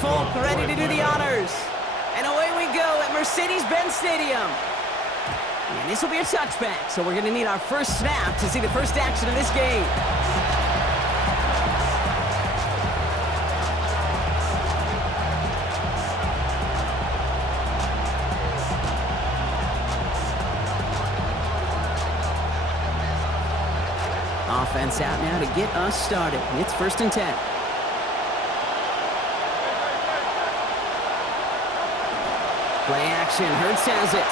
Folk ready to do the honors. And away we go at Mercedes-Benz Stadium. And this will be a touchback, so we're going to need our first snap to see the first action of this game. Offense out now to get us started. It's 1st and 10. Play action. Hurts has it.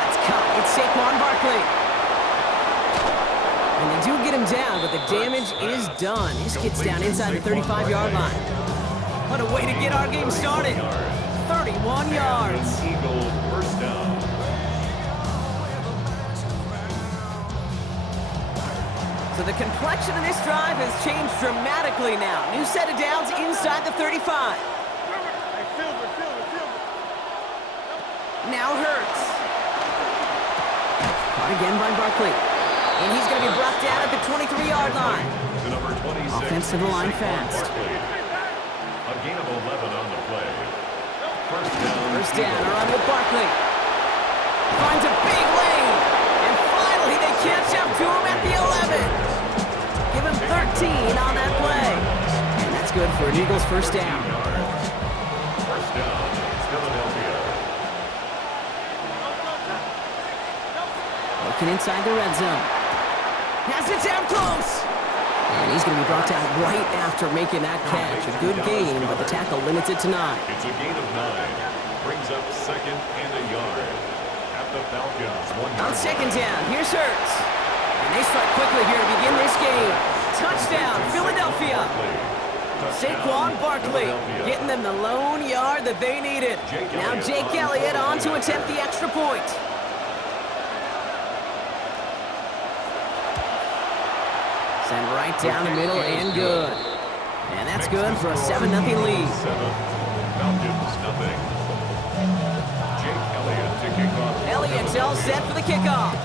That's caught. It's Saquon Barkley. And they do get him down, but the damage is done. This gets down inside the 35-yard line. What a way to get our game started. 31 yards. Eagles first down. So the complexion of this drive has changed dramatically now. New set of downs inside the 35. Now Hurts. Caught again by Barkley. And he's going to be brought down at the 23-yard line. Offense to the line fast. A gain of 11 on the play. First down, a run with Barkley. Finds a big lane. And finally they catch up to him at the 11. Give him 13 on that play. And that's good for an Eagles first down. First down, Philadelphia. Looking inside the red zone. Has it down close. And he's going to be brought down right after making that catch. A good game, but the tackle limits it to 9. It's a gain of 9. Brings up 2nd and a yard. At the Falcons, 1 yard. On 2nd down, here's Hurts. And they start quickly here to begin this game. Touchdown, Philadelphia. Saquon Barkley getting them the lone yard that they needed. Now Jake Elliott on to attempt the extra point. Send right down the middle and good. And that's good for a 7-0 lead. 7. Falcons, nothing. Jake Elliott to kick off. Elliott's all set for the kickoff.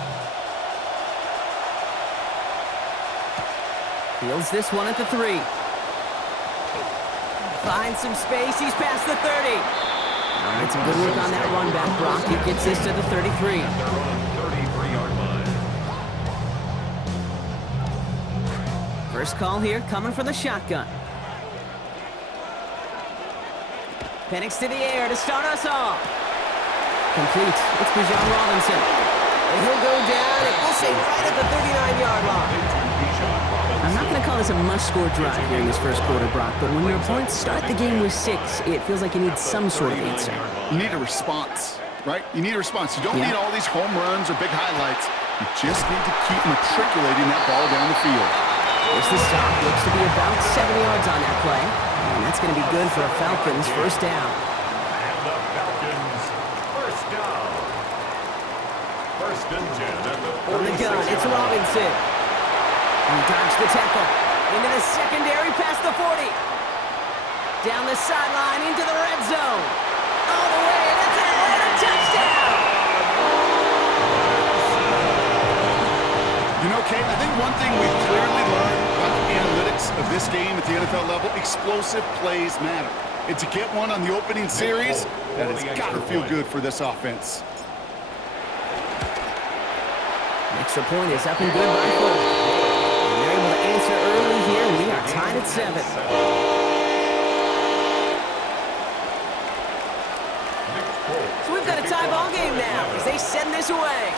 Fields this one at the 3. Finds some space. He's past the 30. All right, some good work on that run back, Brock. He gets this to the 33. They're on 33-yard line. First call here coming from the shotgun. Penix to the air to start us off. Complete. It's Bijan Robinson. And he'll go down, and we'll say right at the 39-yard line. I'm not going to call this a must-score drive here in this first quarter, Brock, but when your opponents start the game with 6, it feels like you need some sort of answer. You need a response, right? You need a response. You don't need all these home runs or big highlights. You just need to keep matriculating that ball down the field. There's the stop. Looks to be about 7 yards on that play. And that's going to be good for a Falcons first down. And the Falcons first down. 1st and 10 at the 46. From the gun, it's Robinson. He dodged the tackle. Into the secondary past the 40. Down the sideline into the red zone. All the way, and that's an Atlanta touchdown! You know, Kate, I think one thing we've clearly learned about the analytics of this game at the NFL level, explosive plays matter. And to get one on the opening series, that has got to feel good for this offense. Extra point is up and good by Folk. And they're able to answer early here, and we are tied at 7. So we've got a tie ball game now as they send this away.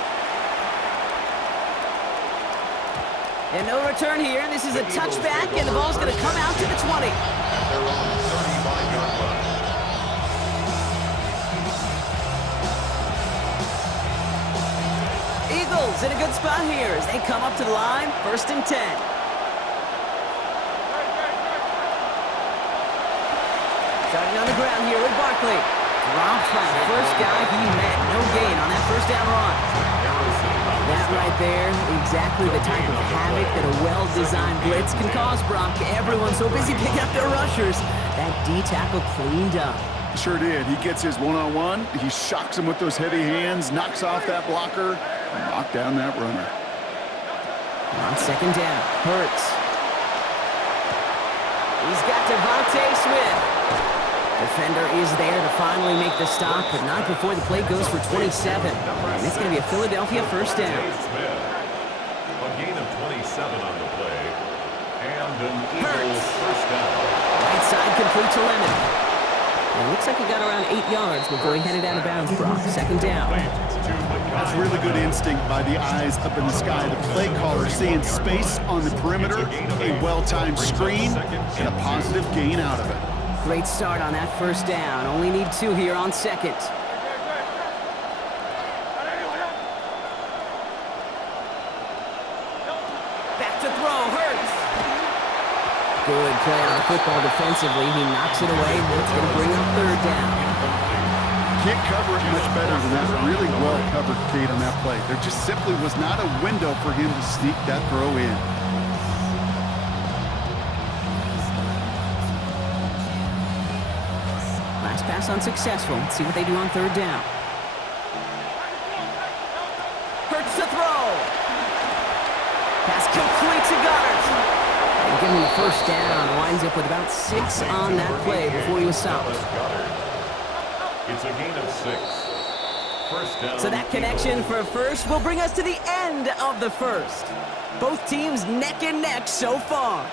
And no return here. This is a touchback, and the ball's going to come out to the 20. At their own 35-yard line. Eagles in a good spot here as they come up to the line, 1st and 10. Starting on the ground here with Barkley. Dropped by the first guy he met. No gain on that first down run. That right there, exactly the type of havoc that a well-designed blitz can cause, Brock. Everyone's so busy picking up their rushers. That D-tackle cleaned up. Sure did. He gets his one-on-one. He shocks him with those heavy hands, knocks off that blocker, and knocked down that runner. On 2nd down, Hurts. He's got Devontae Smith. Defender is there to finally make the stop, but not before the play goes for 27. And it's going to be a Philadelphia first down. A gain of 27 on the play. And an Eagles first down. Right side complete to Lemon. And it looks like he got around 8 yards before he headed out of bounds, Brock. Second down. That's really good instinct by the eyes up in the sky. The play caller seeing space on the perimeter, a well-timed screen, and a positive gain out of it. Great start on that first down. Only need 2 here on second. Back to throw, Hurts. Good play on the football defensively. He knocks it away. That's going to bring up third down. Can't cover it much better than that. Really well covered, Kate, on that play. There just simply was not a window for him to sneak that throw in. Last pass unsuccessful. Let's see what they do on third down. Hurts to throw. Pass complete to Goddard. And give him the first down. Winds up with about 6 on that play before he was stopped. It's a gain of 6. First down. So that connection for first will bring us to the end of the first. Both teams neck and neck so far.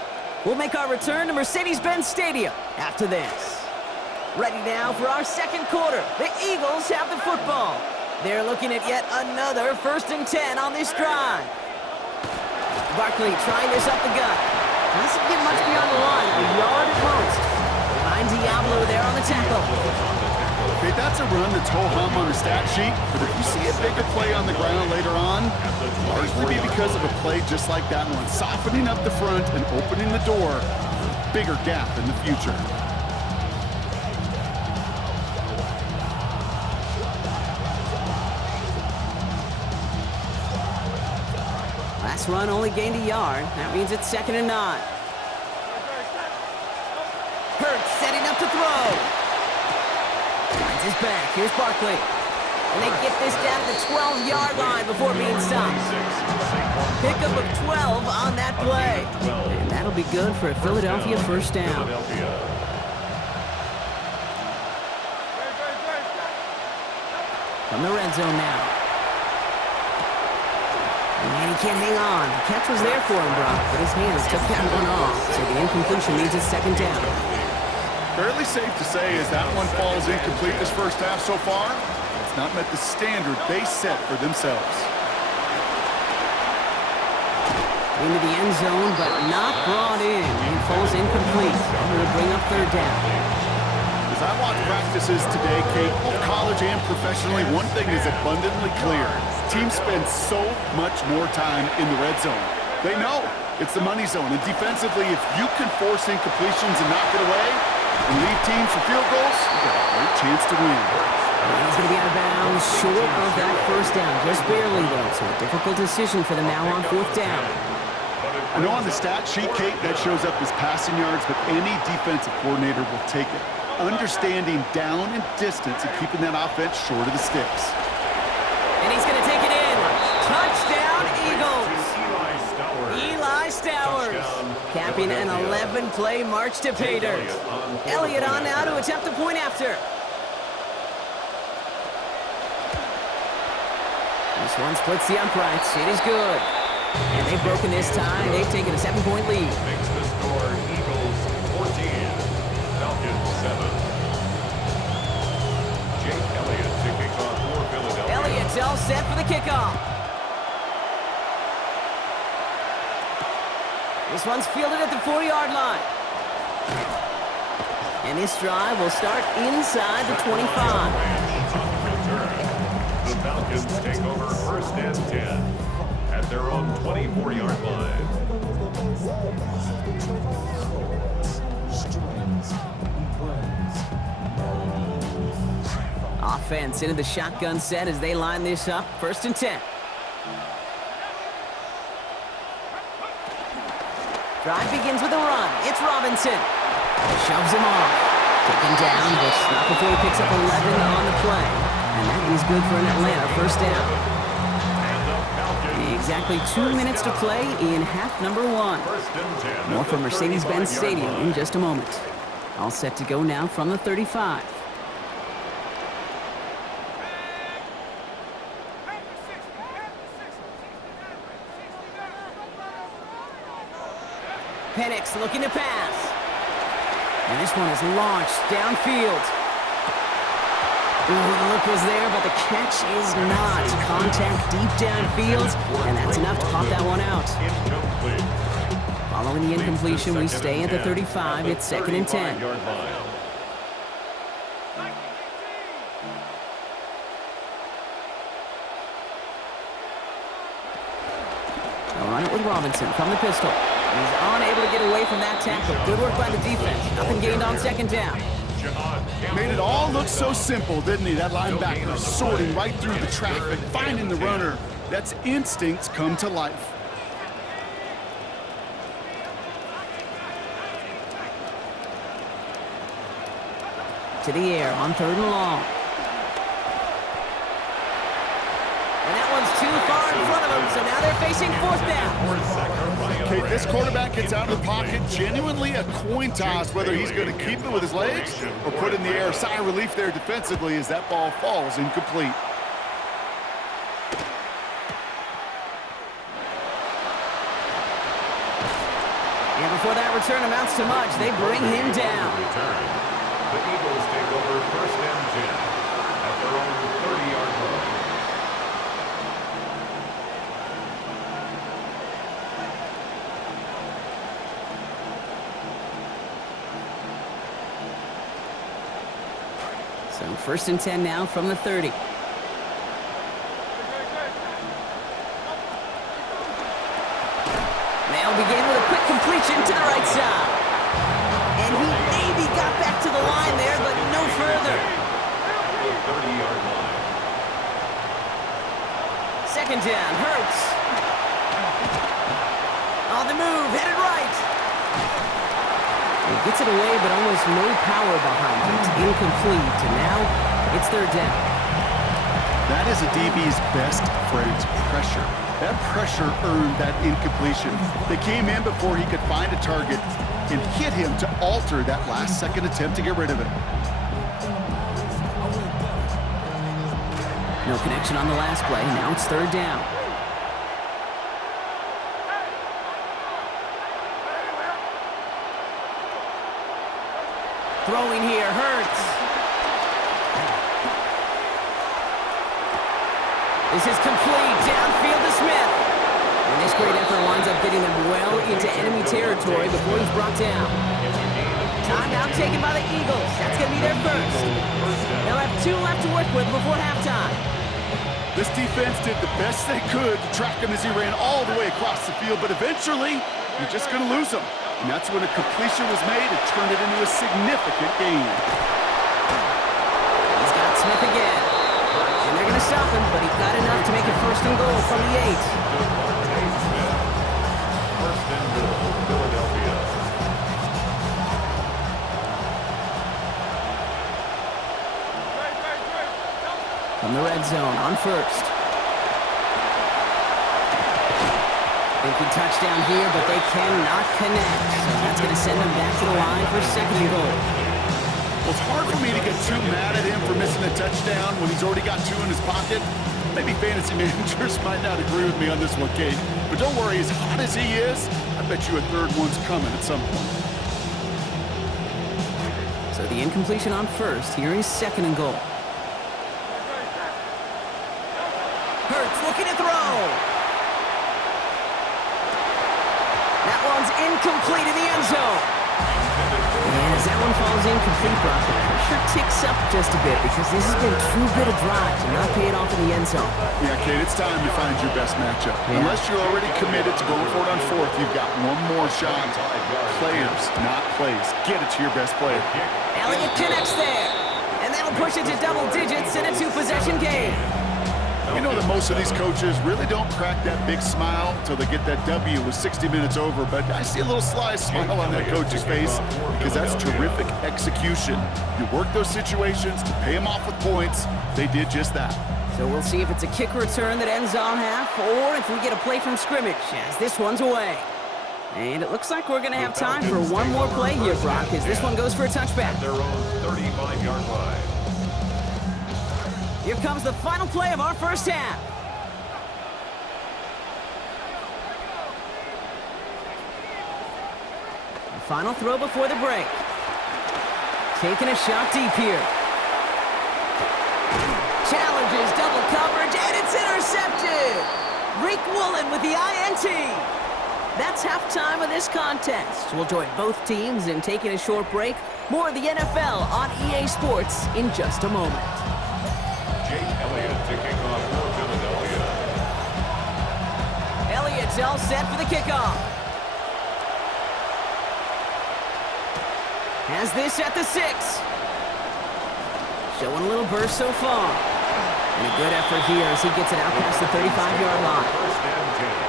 We'll make our return to Mercedes-Benz Stadium after this. Ready now for our second quarter. The Eagles have the football. They're looking at yet another 1st and 10 on this drive. Barkley trying this up the gut. Doesn't get much beyond the line, a yard at most. Finds Diablo there on the tackle. Okay, that's a run that's ho-hum on the stat sheet, but if you see a bigger play on the ground later on, largely be because of a play just like that one, softening up the front and opening the door for a bigger gap in the future. Last run only gained a yard. That means it's 2nd and 9. Hurts setting up to throw. Finds his back. Here's Barkley. And they get this down to the 12-yard line before being stopped. Pickup of 12 on that play. And that'll be good for a Philadelphia first down. From the red zone now. And he can't hang on. The catch was there for him, Brock, but his hands took that one off. So the incompletion means it's 2nd down. Fairly safe to say as that one falls incomplete this first half so far, it's not met the standard they set for themselves. Into the end zone, but not brought in. He falls incomplete. I'm going to bring up third down. As I watch practices today, Kate, both college and professionally, one thing is abundantly clear. Teams spend so much more time in the red zone. They know it's the money zone. And defensively, if you can force incompletions and knock it away and leave teams for field goals, you've got a great chance to win. And he's going to be out of bounds, short of that first down. Just barely, though. So a difficult decision for them now on 4th down. I know on the stat sheet, Kate, that shows up as passing yards, but any defensive coordinator will take it. Understanding down and distance and keeping that offense short of the sticks. And he's going to take it in. Touchdown, Eagles. Eli Stowers. Capping an 11-play march to pay dirt. Elliott on now to attempt the point after. This one splits the uprights. It is good. And they've broken this tie. They've taken a 7-point lead. Makes the score Eagles 14, Falcons 7. Jake Elliott to kick off for Philadelphia. Elliott's all set for the kickoff. This one's fielded at the 4-yard line. And this drive will start inside the 25. The Falcons take over 1st and 10 at their own 24-yard line. Offense into the shotgun set as they line this up. 1st and 10. Drive begins with a run. It's Robinson. Shoves him off. Taken down, but not before he picks up 11 on the play. And that is good for an Atlanta first down. Exactly 2 minutes to play in half number 1. First and 10. More at from the Mercedes-Benz 35-yard Stadium line. in just a moment. All set to go now from the 35. Penix looking to pass. And this one is launched downfield. Ooh, the look was there, but the catch is not. Contact deep downfield, and that's enough to pop that one out. Incomplete. Following the incompletion, we Leads to stay at the 35. It's second and 10. 35-yard line. They'll run it with Robinson from the pistol. He's unable to get away from that tackle. Good work by the defense. Nothing gained on second down. Made it all look so simple, didn't he? That linebacker sorting right through the traffic, finding the runner. That's instincts come to life. To the air on 3rd and long. And that one's too far in front of him, so now they're facing 4th down. Okay, this quarterback gets out of the pocket, genuinely a coin toss whether he's going to keep it with his legs or put it in the air. Sigh of relief there defensively as that ball falls incomplete. And before that return amounts to much, they bring him down. The Eagles take over 1st and 10 at their own 30-yard line. So 1st and 10 now from the 30. They'll begin with a quick completion to the right side. And he maybe got back to the line there, but no further. The 30-yard line. Second down, Hurts. On the move, headed right. He gets it away, but almost no power behind it. It's incomplete, and now it's 3rd down. That is a DB's best friend, pressure. That pressure earned that incompletion. They came in before he could find a target and hit him to alter that last-second attempt to get rid of it. No connection on the last play. Now it's 3rd down. Throwing here, Hurts. This is complete. Downfield to Smith. And this great effort winds up getting them well into enemy territory before he's brought down. Timeout taken by the Eagles. That's going to be their first. They'll have 2 left to work with before halftime. This defense did the best they could to track him as he ran all the way across the field, but eventually, you're just going to lose him. And that's when a completion was made and turned it into a significant gain. He's got Smith again. And they're going to stop him, but he got enough to make it 1st and goal from the 8. 1st and goal, Philadelphia. From the red zone on 1st. Thinking touchdown here, but they cannot connect. So that's going to send them back to the line for 2nd and goal. Well, it's hard for me to get too mad at him for missing a touchdown when he's already got 2 in his pocket. Maybe fantasy managers might not agree with me on this one, Kate. But don't worry, as hot as he is, I bet you a 3rd one's coming at some point. So the incompletion on 1st. Here is 2nd and goal. Hurts looking to throw. That one's incomplete in the end zone. And as that one falls incomplete, Brock, the pressure ticks up just a bit because this has been too good a drive to not pay it off in the end zone. Yeah, Kate, it's time to find your best matchup. Yeah. Unless you're already committed to going for it on 4th, you've got one more shot. Players, not plays. Get it to your best player. Elliott connects there. And that'll push it to double digits in a 2-possession game. You know that most of these coaches really don't crack that big smile until they get that W with 60 minutes over, but I see a little sly smile on that coach's face because that's terrific execution. You work those situations to pay them off with points. They did just that. So we'll see if it's a kick return that ends on half, or if we get a play from scrimmage, as this one's away. And it looks like we're going to have time for one more play here, Brock, as this one goes for a touchback. Their own 35-yard line. Here comes the final play of our first half. The final throw before the break. Taking a shot deep here. Challenges double coverage, and it's intercepted. Rick Woolen with the INT. That's halftime of this contest. We'll join both teams in taking a short break. More of the NFL on EA Sports in just a moment. Jake Elliott to kick off for Philadelphia. Elliott's all set for the kickoff. Has this at the 6. Showing a little burst so far. And a good effort here as he gets it out past the 35-yard line.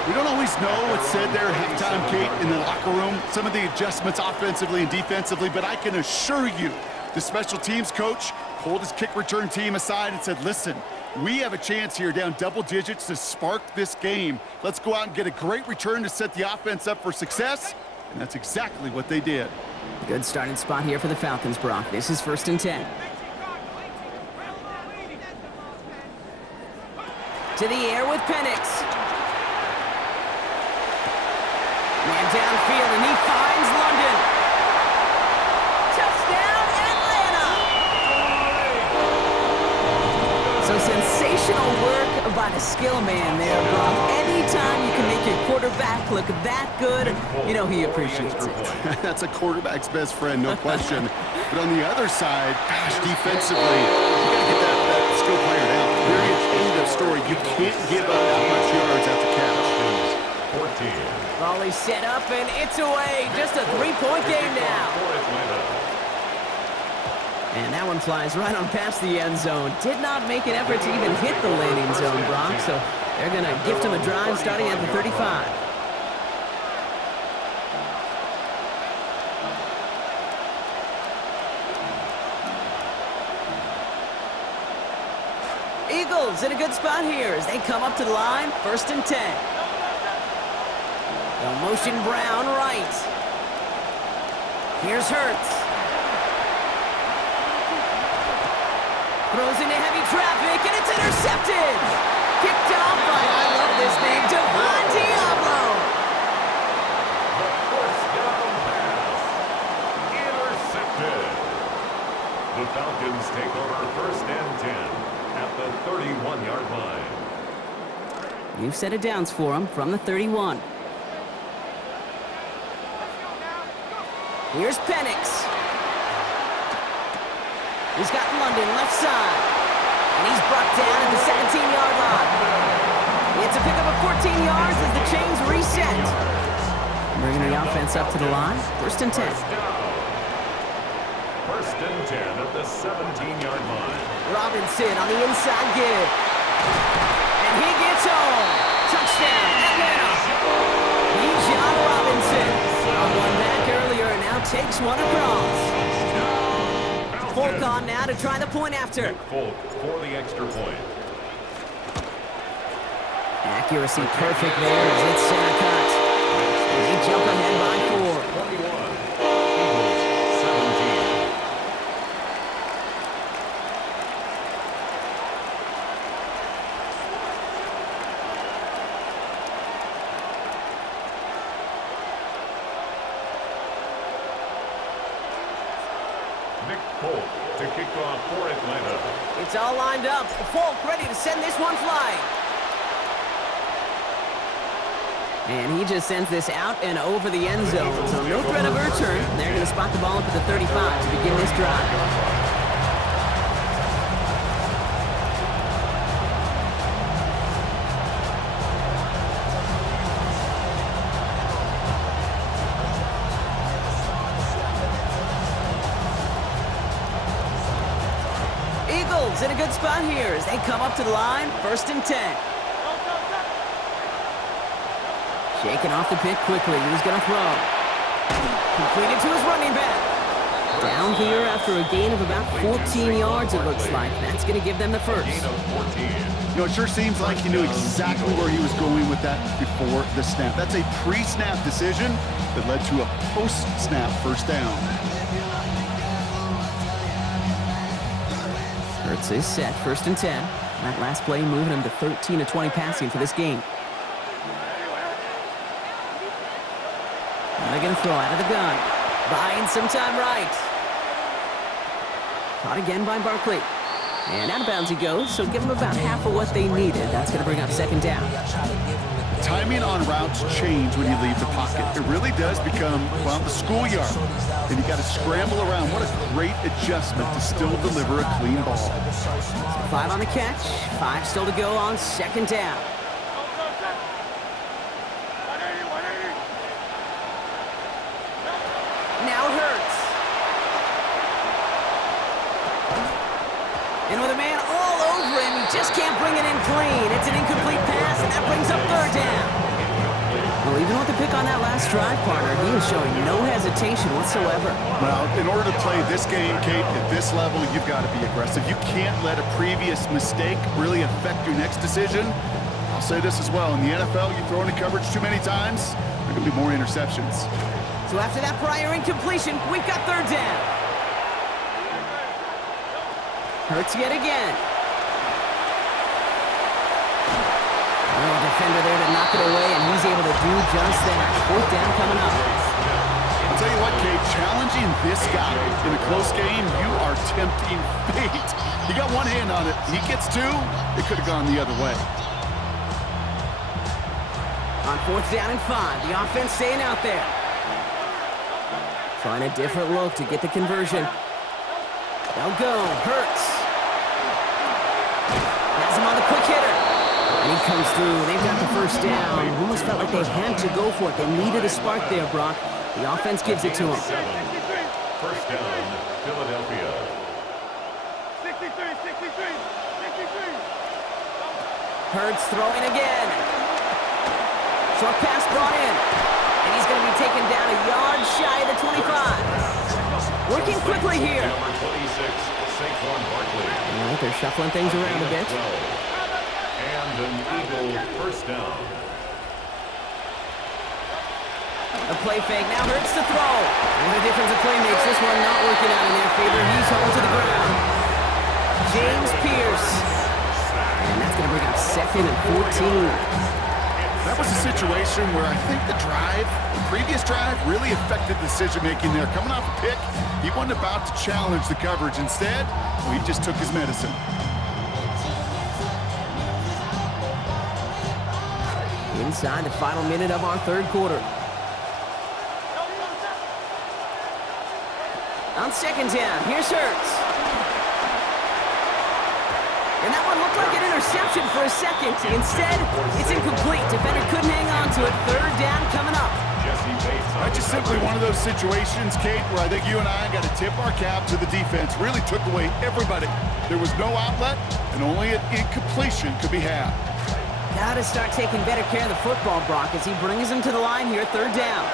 We don't always know what's said there at halftime, Kate, in the locker room. Some of the adjustments offensively and defensively, but I can assure you the special teams coach pulled his kick return team aside and said, listen, we have a chance here down double digits to spark this game. Let's go out and get a great return to set the offense up for success, and that's exactly what they did. Good starting spot here for the Falcons, Brock. This is 1st and 10. To the air with Penix. Man downfield, and he finds London. Touchdown, Atlanta! So sensational work by the skill man there, Brock. Anytime you can make your quarterback look that good, you know he appreciates it. That's a quarterback's best friend, no question. But on the other side, gosh, defensively, you got to get that skill player down. Period, end of story. You can't give up that much yards after catch. 14. Volley set up, and it's away. Just a 3-point game now. And that one flies right on past the end zone. Did not make an effort to even hit the landing zone, Brock. So they're going to gift him a drive starting at the 35. Eagles in a good spot here as they come up to the line. 1st and 10. They'll motion Brown right. Here's Hurts. Throws into heavy traffic, and it's intercepted. Kicked off by, I love this name, Devon Diablo. The first down pass. Intercepted. The Falcons take over 1st and 10 at the 31-yard line. New set of downs for him from the 31. Here's Penix. He's got London left side. And he's brought down at the 17-yard line. He had to pick up a 14 yards as the chains reset. Bringing the offense up to the line. 1st and 10. 1st and 10 at the 17-yard line. Robinson on the inside give. And he gets home. Touchdown, Atlanta. John Robinson. One back earlier and now takes one across. Folk on now to try the point after. Folk for the extra point. Accuracy perfect there as it's center cut. They jump ahead by 4. 21. Eagles 17. Folk to kick off for Atlanta. It's all lined up. Folk ready to send this one flying. And he just sends this out and over the end zone. So no threat of a return. They're going to spot the ball up at the 35 to begin this drive. Eagles in a good spot here as they come up to the line. 1st and 10. Shaking off the pick quickly. He's going to throw. Completed to his running back. Down here after a gain of about 14 yards, it looks like. That's going to give them the first. Gain of 14. You know, it sure seems like he knew exactly where he was going with that before the snap. That's a pre-snap decision that led to a post-snap first down. Hurts is set, 1st and 10. That last play moving him to 13 of 20 passing for this game. They're going to throw out of the gun. Buying some time right. Caught again by Barkley. And out of bounds he goes, so give them about half of what they needed. That's going to bring up 2nd down. Timing on routes change when you leave the pocket. It really does become, well, the schoolyard. And you got to scramble around. What a great adjustment to still deliver a clean ball. So 5 on the catch, 5 still to go on 2nd down. Now Hurts. And with a man all over him, he just can't bring it in clean. It's an incomplete pass, and that brings up 3rd down. Well, even with the pick on that last drive, partner, he is showing no hesitation whatsoever. Well, in order to play this game, Kate, at this level, you've got to be aggressive. You can't let a previous mistake really affect your next decision. I'll say this as well. In the NFL, you throw into coverage too many times, there could be more interceptions. So after that prior incompletion, we've got 3rd down. Hurts yet again. Oh, defender there to knock it away, and he's able to do just that. 4th down coming up. I'll tell you what, Kate, challenging this guy in a close game, you are tempting fate. You got one hand on it. He gets 2, it could have gone the other way. On 4th down and 5, the offense staying out there. Trying a different look to get the conversion. They'll go. Hurts. Has him on the quick hitter. And he comes through. They've got the 1st down. Almost felt like they had to go for it. They needed a spark there, Brock. The offense gives it to him. 1st down, Philadelphia. 63. Hurts throwing again. Short pass brought in. And he's going to be taken down a yard shy of the 25. Working quickly here. Number 26, Saquon Barkley. Well, they're shuffling things around a bit. And an Eagle 1st down. A play fake. Now Hurts to throw. What a difference a play makes. This one not working out in their favor. He's home to the ground. James Pierce. And that's going to bring up 2nd and 14. That was a situation where I think the previous drive, really affected the decision-making there. Coming off a pick, he wasn't about to challenge the coverage. Instead, he just took his medicine. Inside the final minute of our 3rd quarter. On 2nd down, here's Hurts. And that one looked like an interception for a second. Instead, it's incomplete. Defender couldn't hang on to it. 3rd down coming up. That's just simply one of those situations, Kate, where I think you and I got to tip our cap to the defense. Really took away everybody. There was no outlet, and only an incompletion could be had. Got to start taking better care of the football, Brock, as he brings him to the line here, 3rd down.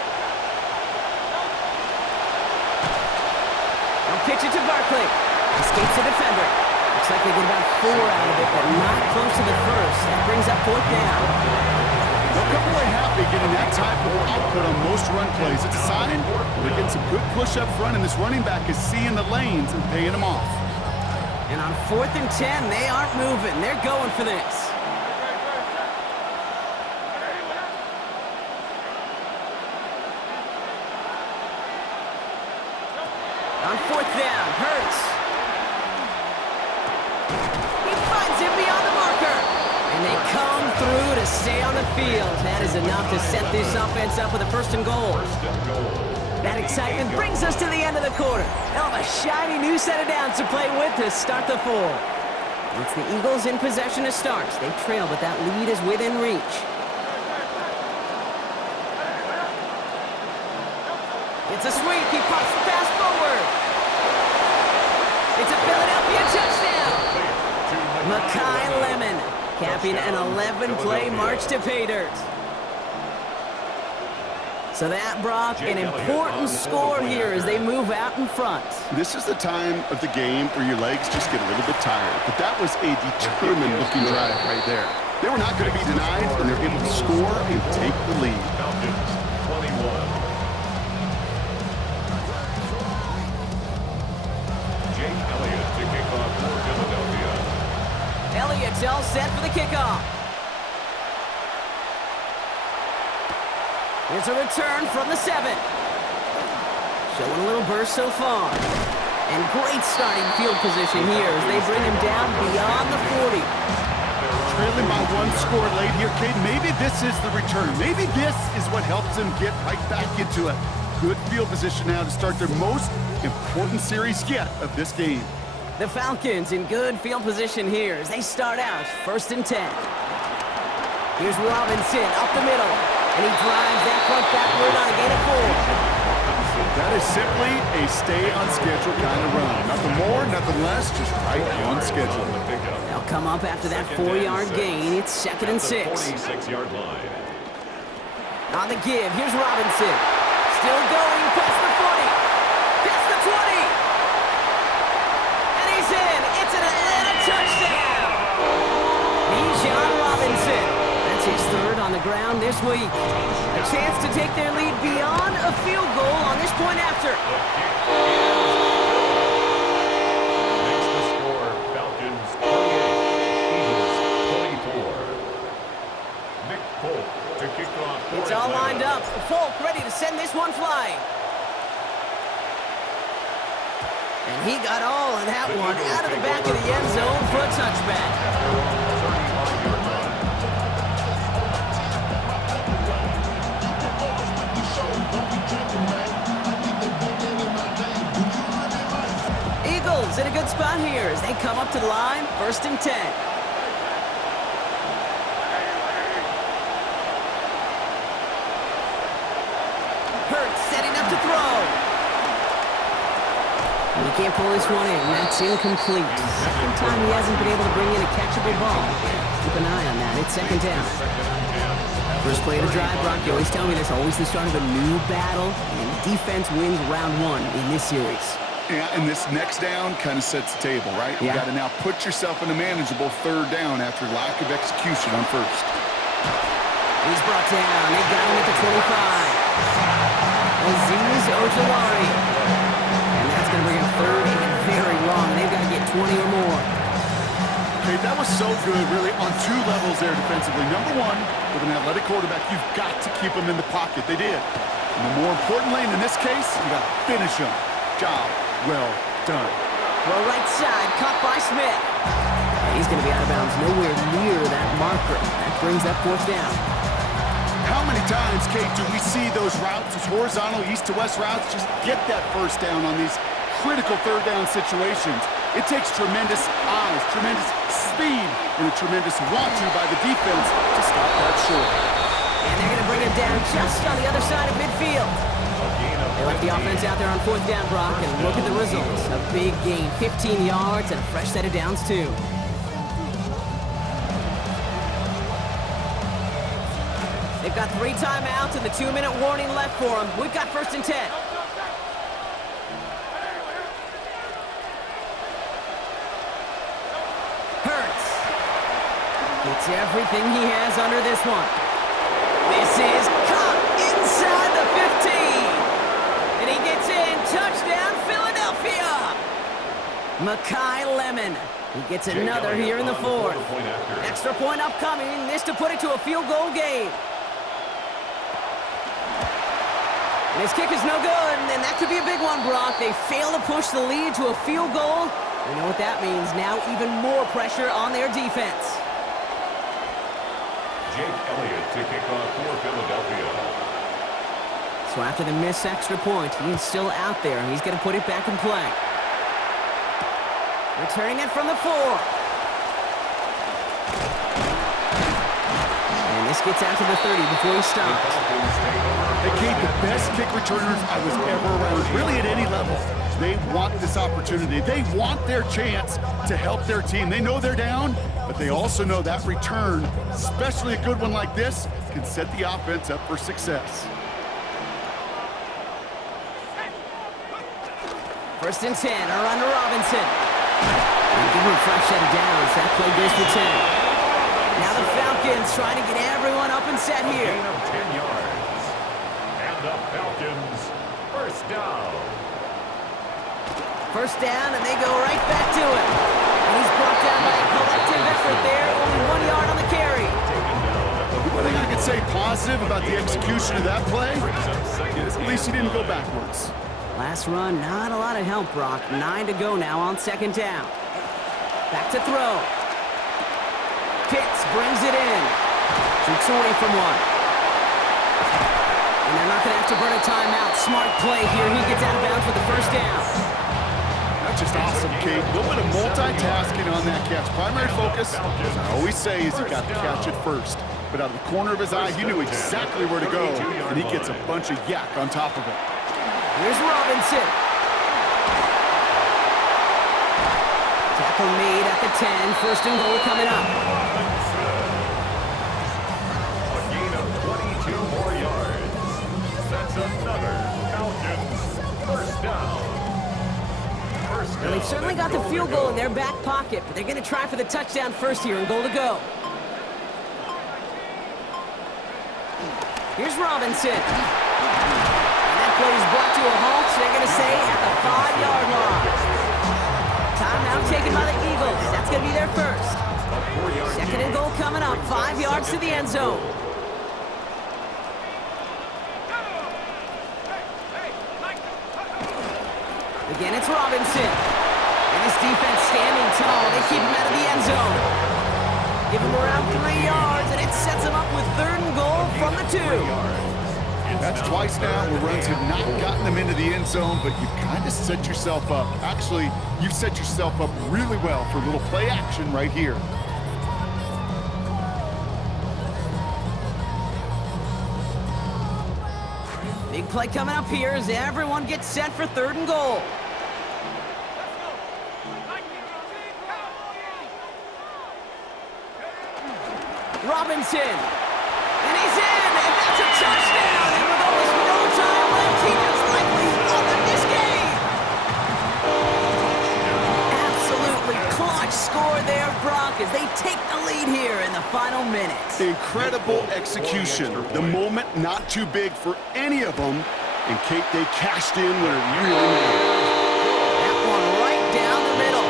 They'll pitch it to Barkley. Escapes the defender. Looks like they get about 4 out of it, but not close to the 1st. That brings up 4th down. They'll come away happy getting that type of output on most run plays. It's a sign they're getting some good push up front, and this running back is seeing the lanes and paying them off. And on 4th and 10, they aren't moving. They're going for this. On 4th down, Hurts. He finds him beyond the marker. And they come through to stay on the field. That is enough to set this offense up with a 1st and goal. That excitement brings us to the end of the quarter. They'll have a shiny new set of downs to play with to start the 4th. It's the Eagles in possession to start. They trail, but that lead is within reach. It's a sweep. He pops the pass forward. It's a Philadelphia touchdown. Makai Lemon capping an 11-play march to pay dirt. So that, Brock, an important score here as they move out in front. This is the time of the game where your legs just get a little bit tired. But that was a determined-looking drive right there. They were not going to be denied, and they're able to score and take the lead. Falcons 21. Jake Elliott to kick off for Philadelphia. Elliott's all set for the kickoff. Here's a return from the 7. Showing a little burst so far. And great starting field position here as they bring him down beyond the 40. Trailing by 1 score late here, Cade. Maybe this is the return. Maybe this is what helps them get right back into a good field position now to start their most important series yet of this game. The Falcons in good field position here as they start out 1st and 10. Here's Robinson up the middle. And he drives that front backward on a gain of 4. That is simply a stay-on-schedule kind of run. Nothing more, nothing less, just right on schedule. They'll come up after that 4-yard gain. It's 2nd and 6. 46-yard line. On the give, here's Robinson. Still going past the 40. Past the 20. And he's in. It's an Atlanta touchdown. Bijan Robinson. That's his 3rd on the ground this week. A chance to take their lead beyond a field goal on this point after. Makes the score Falcons 28, Eagles 24. Nick Polk to kick off for It's all Atlanta. lined up. Folk ready to send this one flying. And he got all of that one out of the back of the end zone for a touchback. Eagles in a good spot here as they come up to the line, 1st and 10. Hurts setting up to throw. And he can't pull this one in. That's incomplete. 2nd time he hasn't been able to bring in a catchable ball. Keep an eye on that. It's 2nd down. First play of the drive, Brock, you always tell me that's always the start of a new battle, and defense wins round 1 in this series. Yeah, and this next down kind of sets the table, right? Yeah. You got to now put yourself in a manageable 3rd down after lack of execution on 1st. He's brought down. They got him at the 25. Aziz Ojolari. And that's going to bring him 3rd and very long. They've got to get 20 or more. Okay, that was so good, really, on 2 levels there defensively. Number 1, with an athletic quarterback, you've got to keep him in the pocket. They did. And then more importantly, and in this case, you got to finish him. Job well done. Throw right side, caught by Smith. And he's going to be out of bounds nowhere near that marker. That brings up 4th down. How many times, Kate, do we see those routes, those horizontal east-to-west routes, just get that 1st down on these critical 3rd down situations? It takes tremendous eyes, tremendous speed, and a tremendous want-to by the defense to stop that short. And they're going to bring him down just on the other side of midfield. They left the offense out there on 4th down, Brock, and look at the results. A big gain, 15 yards, and a fresh set of downs, too. They've got 3 timeouts and the 2-minute warning left for them. We've got 1st and 10. Hurts. Gets everything he has under this one. This is caught inside the 15. And he gets in. Touchdown, Philadelphia. Makai Lemon. He gets another here in the 4th. Extra point upcoming. This to put it to a field goal game. And his kick is no good, and that could be a big one, Brock. They fail to push the lead to a field goal. You know what that means. Now even more pressure on their defense. Jake Elliott to kick off for Philadelphia. So after the missed extra point, he is still out there. He's going to put it back in play. Returning it from the 4. And this gets out to the 30 before he stops. Hey, Kate, the best kick returners I was ever around, really at any level. They want this opportunity. They want their chance to help their team. They know they're down, but they also know that return, especially a good one like this, can set the offense up for success. First and 10, a run to Robinson. And give him a fresh set of downs. That play goes for 10. Now the Falcons trying to get everyone up and set here. Gain of 10 yards. And the Falcons, first down. First down, and they go right back to him. And he's brought down by a collective effort there. Only 1 yard on the carry. One thing I could say positive about the execution of that play is at least he didn't go backwards. Last run, not a lot of help, Brock. 9 to go now on second down. Back to throw. Pitts brings it in. Shoots away from one. And they're not going to have to burn a timeout. Smart play here. He gets out of bounds for the first down. That's just awesome, Kate. A little bit of multitasking on that catch. Primary focus, as I always say, is you got to catch it first. But out of the corner of his eye, he knew exactly where to go, and he gets a bunch of yak on top of it. Here's Robinson. Tackle made at the 10. First and goal coming up. A gain of 22 more yards. That's another Falcons first down. Well, they've certainly got the field goal in their back pocket, but they're going to try for the touchdown first here and goal to go. Here's Robinson. And that play is brought to a halt, so they're going to say at the 5-yard line. Timeout taken by the Eagles. That's going to be their first. Second and goal coming up. 5 yards to the end zone. Again, it's Robinson. And this defense standing tall. They keep him out of the end zone. Give him around 3 yards, and it sets him up with third and goal from the 2. That's twice now where runs have not gotten them into the end zone, but you've kind of set yourself up. Actually, you've set yourself up really well for a little play action right here. Big play coming up here as everyone gets set for third and goal. Robinson, and he's in, and that's a touchdown, and with almost no time left, he just likely won this game. Absolutely clutch score there, Brock, as they take the lead here in the final minutes. Incredible execution. The moment not too big for any of them, and Kate, they cashed in when it really mattered. That one right down the middle,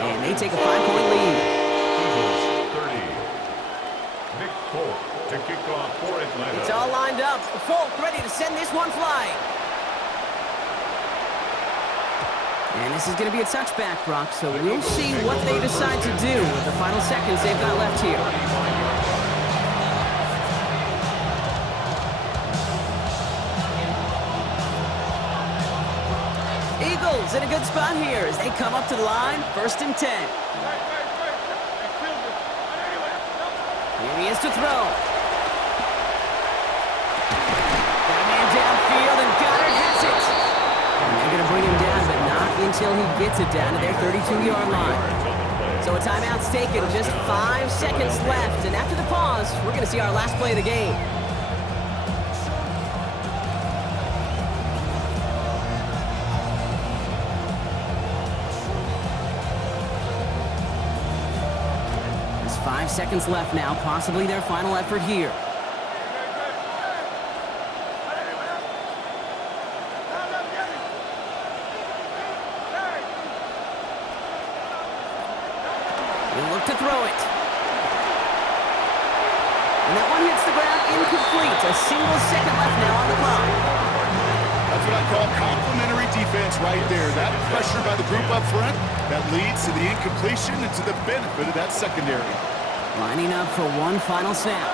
and they take a 5-point lead. To kick off for Atlanta. It's all lined up. Folk ready to send this one flying. And this is going to be a touchback, Brock, so we'll see what they decide to do with the final seconds they've got left here. Eagles in a good spot here as they come up to the line, first and 10. Here he is to throw. Got a man downfield, and Goddard has it. And they're going to bring him down, but not until he gets it down to their 32-yard line. So a timeout's taken, just 5 seconds left. And after the pause, we're going to see our last play of the game. There's 5 seconds left now, possibly their final effort here. To throw it. And that one hits the ground incomplete. A single second left now on the clock. That's what I call complimentary defense right there. That pressure by the group up front, that leads to the incompletion and to the benefit of that secondary. Lining up for one final snap.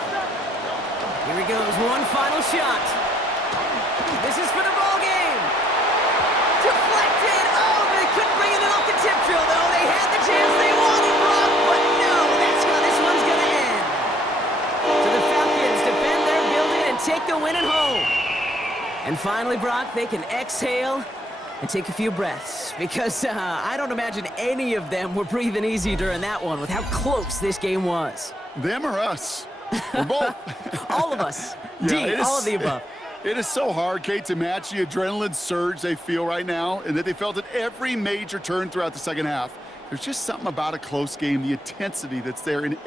Here he goes, one final shot. This is for the ball game. Deflected. Oh, they couldn't bring it in off the tip drill, though. They had the chance they wanted, Brock, but no, that's how this one's going to end. So the Falcons defend their building and take the win at home. And finally, Brock, they can exhale and take a few breaths because I don't imagine any of them were breathing easy during that one with how close this game was. Them or us? Or both. All of us. Yeah, D, all of the above. It is so hard, Kate, to match the adrenaline surge they feel right now and that they felt at every major turn throughout the second half. There's just something about a close game, the intensity that's there in